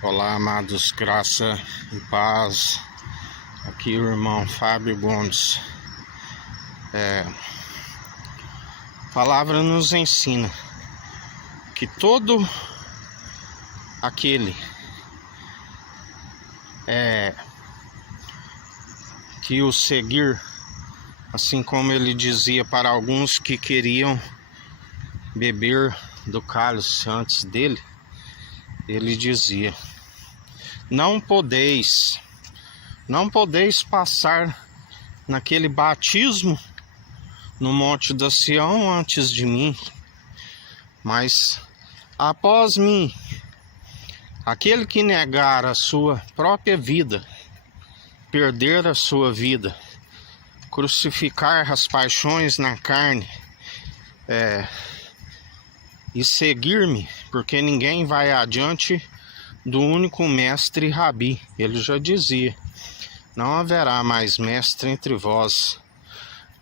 Olá, amados, graça e paz. Aqui o irmão Fábio Gomes. A palavra nos ensina que todo aquele que o seguir, assim como ele dizia para alguns que queriam beber do cálice antes dele, ele dizia: não podeis passar naquele batismo no Monte da Sião antes de mim, mas após mim, aquele que negar a sua própria vida, perder a sua vida, crucificar as paixões na carne, e seguir-me, porque ninguém vai adiante do único mestre Rabi. Ele já dizia: não haverá mais mestre entre vós.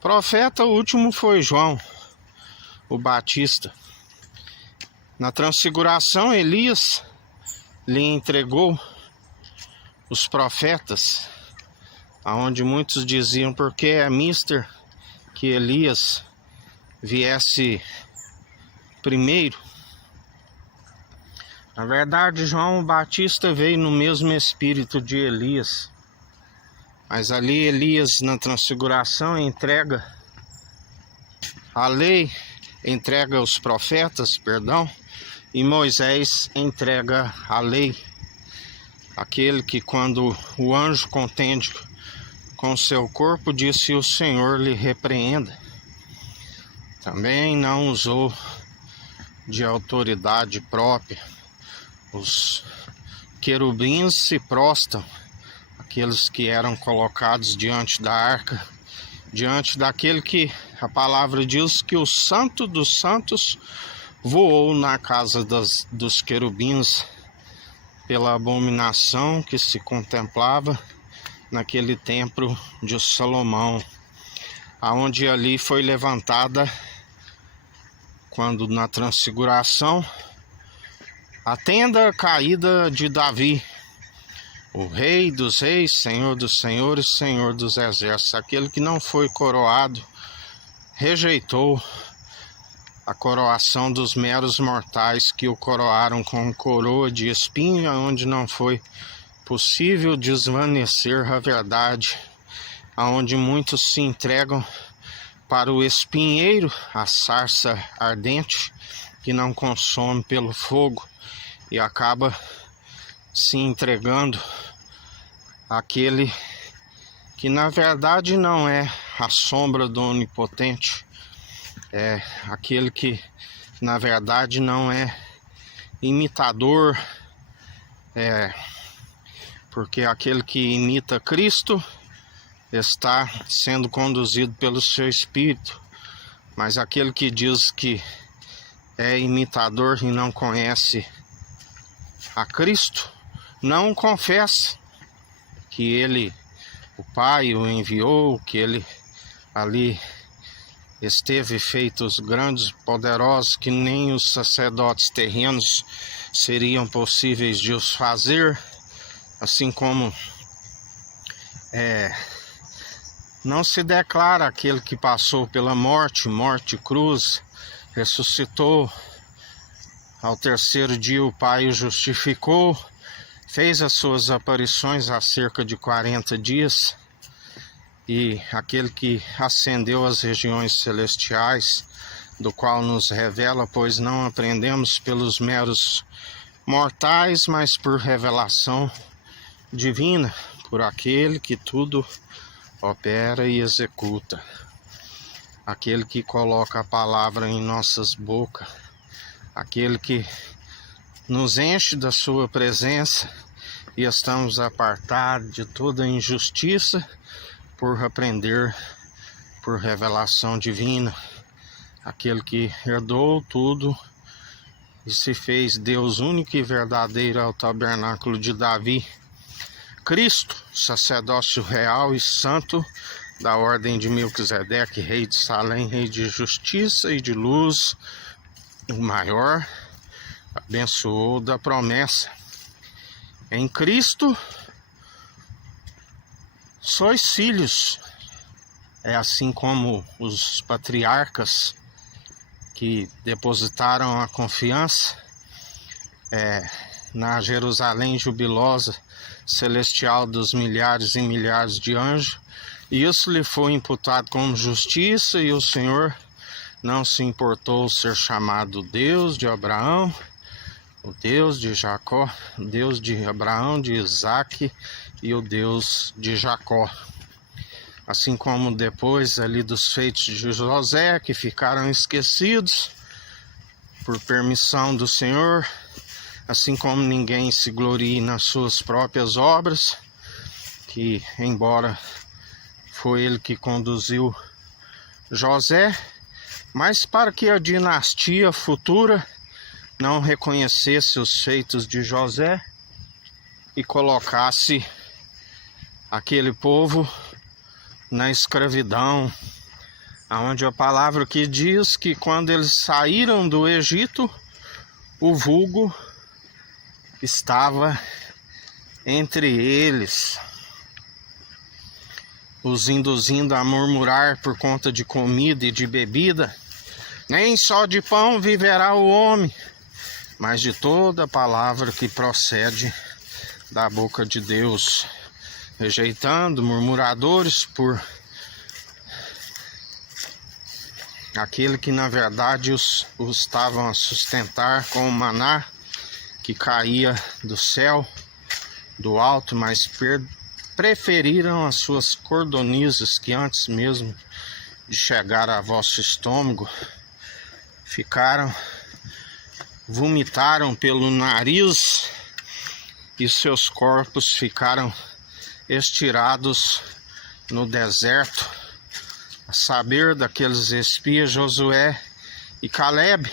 Profeta último foi João, o Batista. Na transfiguração, Elias lhe entregou os profetas, aonde muitos diziam porque é mister que Elias viesse primeiro. Na verdade, João Batista veio no mesmo espírito de Elias, mas ali Elias na transfiguração entrega a lei, entrega os profetas, e Moisés entrega a lei, aquele que quando o anjo contende com seu corpo, disse: o Senhor lhe repreenda. Também não usou de autoridade própria. Os querubins se prostram, aqueles que eram colocados diante da arca, diante daquele que a palavra diz que o santo dos santos voou na casa dos querubins pela abominação que se contemplava naquele templo de Salomão, aonde ali foi levantada, quando na transfiguração, a tenda caída de Davi, o rei dos reis, senhor dos senhores, senhor dos exércitos. Aquele que não foi coroado rejeitou a coroação dos meros mortais, que o coroaram com coroa de espinho, onde não foi possível desvanecer a verdade, aonde muitos se entregam para o espinheiro, a sarça ardente, que não consome pelo fogo, e acaba se entregando àquele que na verdade não é a sombra do Onipotente, é aquele que na verdade não é imitador, porque aquele que imita Cristo está sendo conduzido pelo seu Espírito, mas aquele que diz que é imitador e não conhece a Cristo, não confessa que ele, o Pai, o enviou, que ele ali esteve feito os grandes, poderosos, que nem os sacerdotes terrenos seriam possíveis de os fazer, assim como não se declara aquele que passou pela morte e cruz, ressuscitou, ao terceiro dia o Pai o justificou, fez as suas aparições há cerca de 40 dias, e aquele que ascendeu às regiões celestiais, do qual nos revela, pois não aprendemos pelos meros mortais, mas por revelação divina, por aquele que tudo opera e executa, aquele que coloca a palavra em nossas bocas, aquele que nos enche da sua presença e estamos apartados de toda injustiça por aprender por revelação divina, aquele que herdou tudo e se fez Deus único e verdadeiro ao tabernáculo de Davi, Cristo, sacerdócio real e santo da ordem de Melquisedeque, rei de Salém, rei de justiça e de luz, o maior, abençoou da promessa, Em Cristo sois filhos. É assim como os patriarcas que depositaram a confiança na Jerusalém jubilosa, celestial dos milhares e milhares de anjos. E isso lhe foi imputado como justiça, e o Senhor não se importou ser chamado Deus de Abraão, o Deus de Jacó, o Deus de Abraão, de Isaque e o Deus de Jacó. Assim como depois ali dos feitos de José, que ficaram esquecidos por permissão do Senhor, assim como ninguém se glorie nas suas próprias obras, que embora foi ele que conduziu José, mas para que a dinastia futura não reconhecesse os feitos de José e colocasse aquele povo na escravidão, onde a palavra que diz que quando eles saíram do Egito, o vulgo estava entre eles, os induzindo a murmurar por conta de comida e de bebida. Nem só de pão viverá o homem, mas de toda palavra que procede da boca de Deus, rejeitando murmuradores por aquele que na verdade os estavam a sustentar com o maná que caía do céu, do alto, mas preferiram as suas cordonizes, que antes mesmo de chegar a vosso estômago, vomitaram pelo nariz, e seus corpos ficaram estirados no deserto, a saber daqueles espias Josué e Calebe,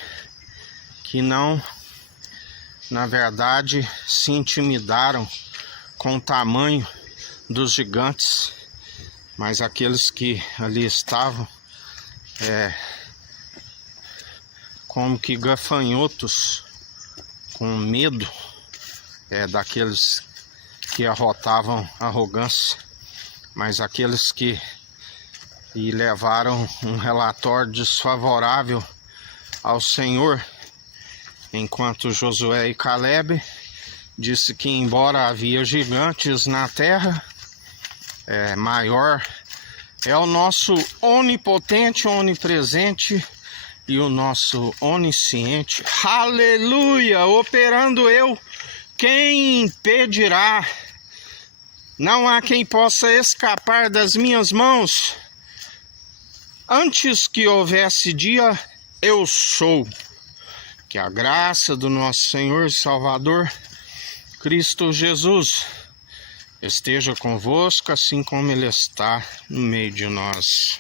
que não, na verdade, se intimidaram com o tamanho dos gigantes, mas aqueles que ali estavam como que gafanhotos, com medo daqueles que arrotavam arrogância, mas aqueles que levaram um relatório desfavorável ao Senhor, enquanto Josué e Calebe disse que embora havia gigantes na terra, maior é o nosso onipotente, onipresente e o nosso onisciente. Aleluia! Operando eu, quem impedirá? Não há quem possa escapar das minhas mãos. Antes que houvesse dia, eu sou. Que a graça do nosso Senhor e Salvador, Cristo Jesus, esteja convosco, assim como Ele está no meio de nós.